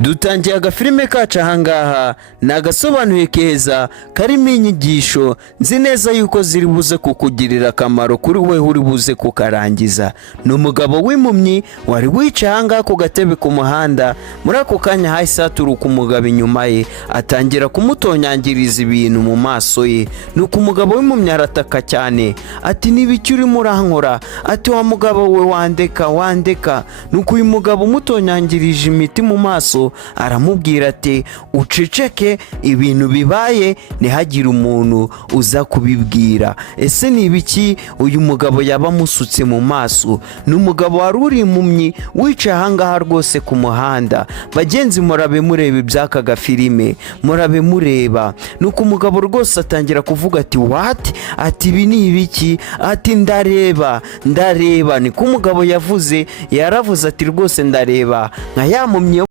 Dutangiye agafilime kacu ahangaha ni agasobanuye keza karimo inyigisho nzi neza yuko ziri buze kukugirira akamaro kuri we uri buze kukarangiza. Ni umugabo wimumyi wari wicaye ahangaha ku gatebe ku muhanda. Muri ako kanya hahise haturuka umugabo inyuma ye atangira kumutonyangiriza ibintu mu maso ye. Nuko umugabo wimumyi arataka cyane ati n'ibiki urimo urankora, ati wa mugabo we wandeka. Nuko uyu mugabo umutonyangirije imiti mu maso aramubwira ati uceceke, ibintu bibaye ntihagire umuntu uza kubibwira. Ese ni ibiki uyu mugabo yaba amusutse mu maso? Ni umugabo wari uri impumyi wicaye ahangaha rwose ku muhanda. Bagenzi murabe mureba iby'aka gafilime, murabe mureba. Nuko umugabo rwose atangira kuvuga ati what, ati ibi ni ibiki, ati ndareba. Niko umugabo yavuze, yaravuze ati rwose ndareba nka ya mpumyi